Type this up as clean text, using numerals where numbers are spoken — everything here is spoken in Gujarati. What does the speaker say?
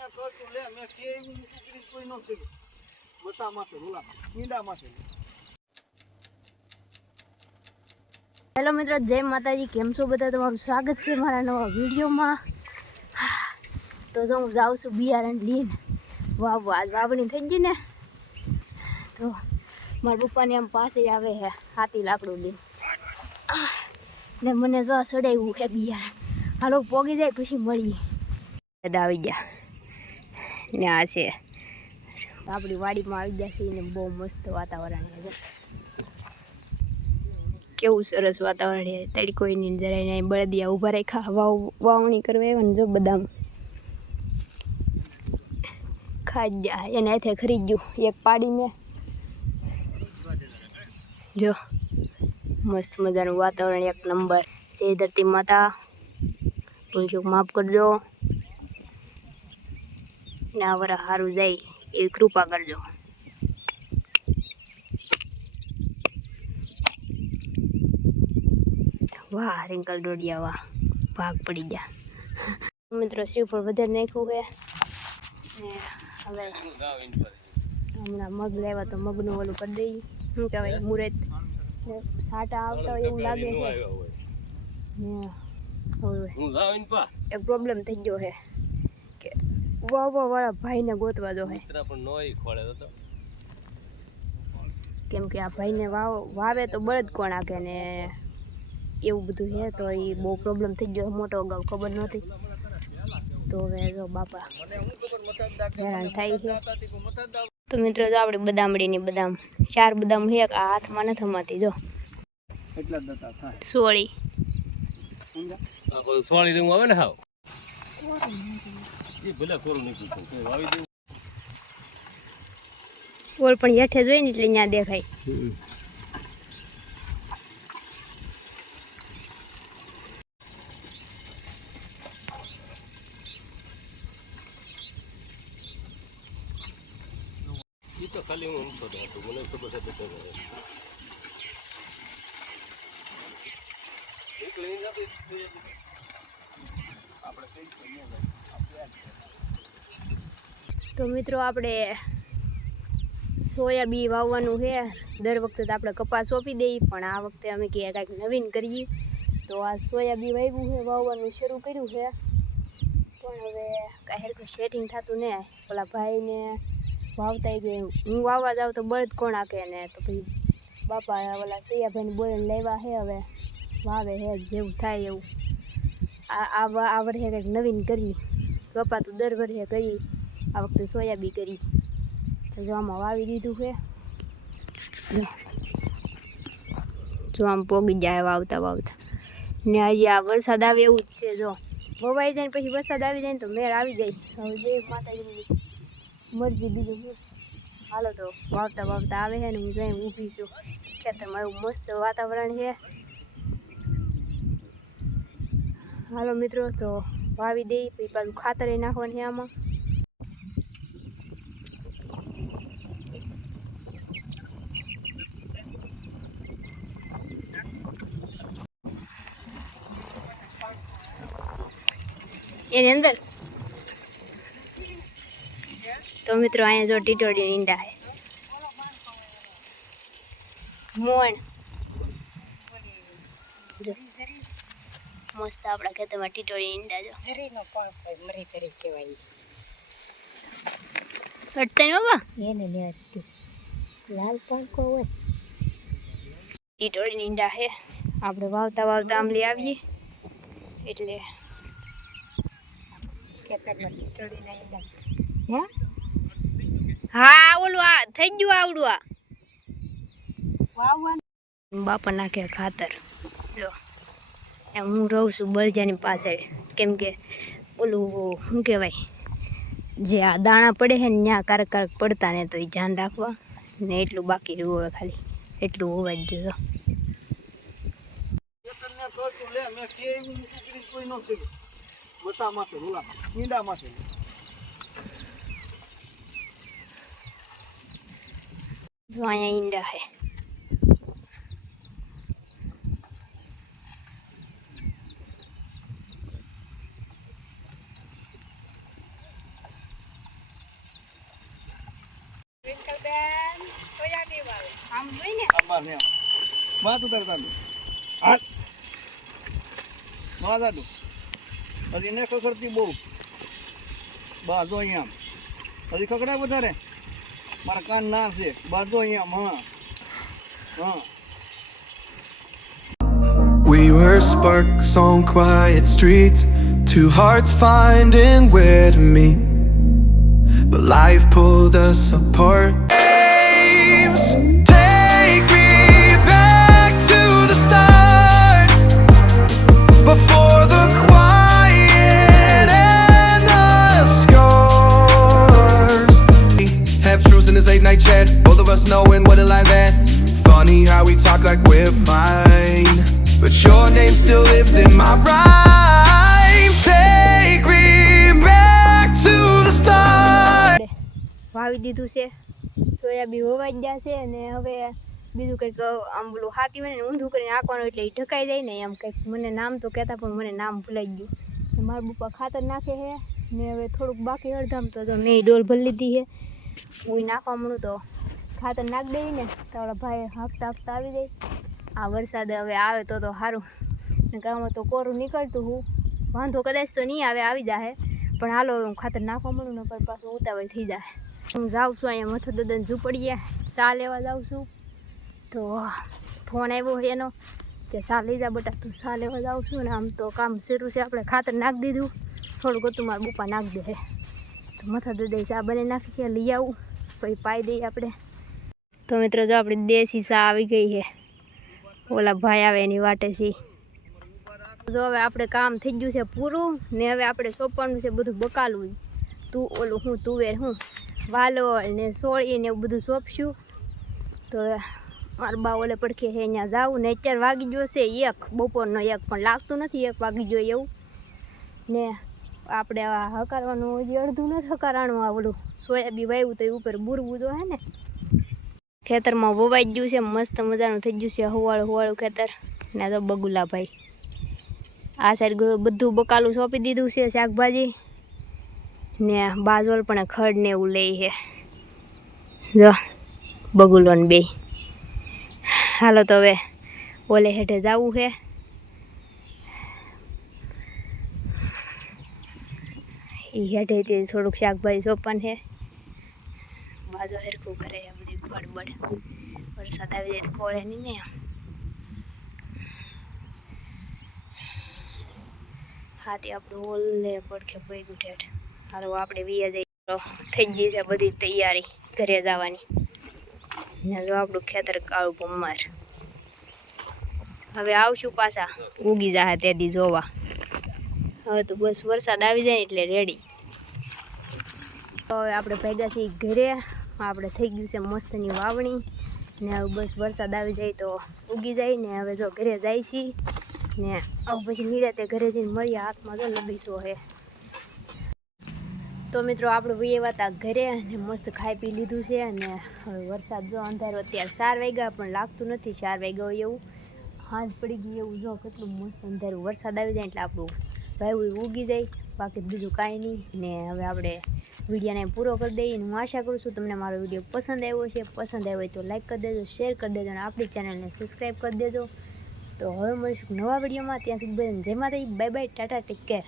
હેલો મિત્રો, જય માતાજી. કેમ છો બધા? તમારું સ્વાગત છે મારા નવા વિડીયોમાં. તો જો હું જાઉં છું બિયારણ લઈને વાવવા. આજ વાવણી થઈ ગઈ ને, તો મારા પપ્પાને એમ પાસે આવે છે હાથી લાકડું લઈને ને મને જો સડાવ્યું છે બિયારણ. હાલો પોગી જાય પછી મળીએ. આવી ગયા ને આ છે આપણી વાડીમાં આવી ગયા છે ને બહુ મસ્ત વાતાવરણ છે. કેવું સરસ વાતાવરણ છે. તડકોઈની જરાય નહીં. બળદિયા ઊભા રાખ્યા વાવણી કરવા આવ્યા ને જો બદામ ખાઈ ગયા. એને હાથે ખરી ગયું એક પાડી મેં. જો મસ્ત મજાનું વાતાવરણ એક નંબર. જય ધરતી માતા. ભૂલચૂક માફ કરજો ને આ વરસ સારું જાય એવી કૃપા કરજો. વાહ રિંકલ ડોડિયા વાહ, ભાગ પડી ગયા. મિત્રો શ્રીફળ વધારે નાખ્યું છે ને હવે હમણાં મગ લેવા તો મગનું ઓલું કરી દઈએ. શું કહેવાય, મુહૂર્ત સાટા આવતા હોય એવું લાગે છે ને. હવે એક પ્રોબ્લેમ થઈ ગયો છે કે વાવવા વાળા ભાઈને ગોતવા જો કેમ કે આ ભાઈને વાવે તો બળદ કોણ આખે ને એવું બધું છે. તો એ બહુ પ્રોબ્લેમ થઈ ગયો મોટો, અગાઉ ખબર નહોતી. તો હવે જો બાપા હેરાન થાય છે. તો મિત્રો જો આપણે બદામડીની બદામ 4 બદામ છે. આ હાથમાં નથી થમાતી. જો સોળી સોળી દેવું આવે ને હાવ એ ભલે કોરું નીકળ્યું છે વાવી દેવું. ઓળ પણ હેઠે જોઈ ને એટલે ત્યાં દેખાય. એ તો ખાલી હું ઊંઘતો હતો, મને ખબર છે તો તો મિત્રો આપણે સોયાબી વાવવાનું છે. દર વખતે તો આપણે કપાસ સોંપી દઈએ, પણ આ વખતે અમે કંઈક નવીન કરીએ. તો આ સોયાબી વાવ્યું છે, વાવવાનું શરૂ કર્યું છે. પણ હવે કાંઈ હરખું સેટિંગ થતું ને. પેલા ભાઈને વાવતા કે હું વાવવા જાઉં તો બળદ કોણ આકે ને. તો પછી બાપા ઓલા સૈયાભાઈને બોલીને લેવા છે. હવે વાવે છે જેવું થાય એવું. આ વર્ષે કંઈક નવીન કરી. કપા તો દર વર્ષે કરી, આ વખતે સોયાબી કરી. તો જો આમાં વાવી દીધું છે. જો આમ પોગી જાય વાવતા વાવતા ને. હજી આ વરસાદ આવે એવું જ છે. જો વવાઈ જાય ને પછી વરસાદ આવી જાય ને તો મેળ આવી જાય. હવે જે માતાજીની મરજી, બીજું શું. હાલો તો વાવતા વાવતા આવે છે ને હું જઈ ઊભી છું ખેતરમાં. એવું મસ્ત વાતાવરણ છે. હાલો મિત્રો તો વાવી દઈ, પછી પાછું ખાતર નાખવાનું છે આમાં. એની અંદર તો મિત્રો અહીંયા જો ટીટોડી ઈંડા છે. મોણ જો મસ્ત આપણા ખેતરમાં ટીટોડી ઈંડા. જો મરી તરી કહેવાય અટતા બાબા એને લાલ પંખો હોય. ટીટોડી ઈંડા છે. આપણે વાવતા વાવતા આંબલી આવીએ એટલે ખેતરમાં ટીટોડીના ઈંડા. હે હા ઓલું આ થઈ ગયું આવડું. આ વાવવાનું બાપા નાખે ખાતર. જો એમ હું રહું છું બળજાની પાછળ. કેમ કે ઓલું શું કહેવાય, જે આ દાણા પડે છે ને ત્યાં કારક કારક પડતા ને, તો એ ધ્યાન રાખવા ને. એટલું બાકી રહ્યું હવે, ખાલી એટલું હોવા જ જોઈએ. જો અહીંયા ઈંડા છે. આમ જોઈ ને આ બસ એમ વાત ઉતારતા હાથ બસ આટલું હજી ને ખખડતી બહુ બસ જો અહીંયા હજી ખખડાય વધારે મારા કાન ના છે બસ જો અહીંયા હા We were sparks on quiet streets, two hearts finding where to meet, but life pulled us apart. Waves, take me back to the start, before the quiet and the scars. We have truths in this late night chat, both of us knowing what a life at. Funny how we talk like we're fine, but your name still lives in my rhyme. Take me back to the start. વાવી દીધું છે સોયાબીન હોવાઈ જ જશે અને હવે બીજું કંઈક આમ બોલું હાથી હોય ને ઊંધું કરીને નાખવાનું એટલે એ ઢકાઈ જાય ને એમ કંઈક મને નામ તો કહેતા પણ મને નામ ભૂલાઈ ગયું તો મારા પપ્પા ખાતર નાખે છે ને હવે થોડુંક બાકી અડધામ તો જો મેં ડોલ ભરી લીધી છે હું નાખવા મળું તો ખાતર નાખી દઈ ને તો આપણા ભાઈ હાંકતા હાંકતા આવી જાય આ વરસાદ હવે આવે તો સારું ને ગામમાં તો કોરું નીકળતું હું વાંધો કદાચ તો નહીં આવે આવી જાય પણ હાલો હું ખાતર નાખવા મળું ને પર પાછું ઉતાવળ થઈ જાય હું જાઉં છું અહીંયા મથુર દાદાને ઝૂંપડીએ ચા લેવા જાઉં છું તો ફોન આવ્યો એનો કે ચા લઈ જા બટા તું ચા લેવા જાઉં છું ને આમ તો કામ શરૂ છે આપણે ખાતર નાખી દીધું થોડુંક હતું મારા બપ્પા નાખી દે તો મથુર દાદાએ ચા બને નાખી કે લઈ આવું પછી પાઈ દઈએ આપણે તો મિત્રો જો આપણી દેશી ચા આવી ગઈ છે ઓલા ભાઈ આવે એની વાટે છે જો હવે આપણે કામ થઈ ગયું છે પૂરું ને હવે આપણે સોંપવાનું છે બધું બકાલું તું ઓલું હું તુવેર હું વાલોળ ને સોળી ને એવું બધું સોંપશું તો મારા બા ઓલે પડખે છે અહીંયા જાવું ને અત્યારે વાગી ગયો છે 1 બપોરનો 1 પણ લાગતું નથી 1 વાગી ગયો એવું ને આપણે આ હકારવાનું હજી અડધું નથી હકારવાનું આ ઓલું સોયાબી વાવ્યું તો એ ઉપર બુરવું જો હે ને ખેતરમાં વવાઈ ગયું છે મસ્ત મજાનું થઈ ગયું છે હવાળું ખેતર ને તો બગુલાભાઈ આ સાઈડ બધું બકાલું સોંપી દીધું છે શાકભાજી ને બાજોલ પણ ખડ ને એવું લે છે જો બગુલો ને બે હાલો તો હવે ઓલે હેઠે જવું છે એ હેઠેથી થોડુંક શાકભાજી સોંપવાનું છે બાજુ હરખું કરે બધી ગડબડ વરસાદ આવી જાય તો કોળે નહીં ને હાથી આપણું ઓલે પડખે પૈગું ઠેઠ હાલો આપણે વીયા જઈએ થઈ ગઈ છે બધી તૈયારી ઘરે જવાની ને જો આપણું ખેતર કાળું ભમર હવે આવશું પાછા ઉગી જાય તેથી જોવા હવે તો બસ વરસાદ આવી જાય એટલે રેડી હવે આપણે ભેગા છીએ ઘરે આપણે થઈ ગયું છે મસ્તની વાવણી ને હવે બસ વરસાદ આવી જાય તો ઉગી જાય ને હવે જો ઘરે જાય છીએ ને હવે પછી નિરાતે ઘરે જઈને મળીએ હાથમાં તો લબીસો છે તો મિત્રો આપણે ભાઈ હતા ઘરે અને મસ્ત ખાઈ પી લીધું છે અને હવે વરસાદ જો અંધારો અત્યારે 4 વાગ્યા પણ લાગતું નથી 4 વાગ્યા હોય એવું હાથ પડી ગયું એવું જો કેટલું મસ્ત અંધારું વરસાદ આવી જાય એટલે આપણું ભાઈ ઉગી જાય બાકી બીજું કાંઈ નહીં ને હવે આપણે વિડીયોને પૂરો કરી દઈએ હું આશા કરું છું તમને મારો વિડીયો પસંદ આવ્યો છે પસંદ આવ્યો હોય તો લાઈક કરી દેજો શેર કરી દેજો અને આપણી ચેનલને સબસ્ક્રાઈબ કરી દેજો તો હવે મળીશું નવા વિડીયોમાં ત્યાં સુધી બધાને જય માતાજી bye bye Tata take care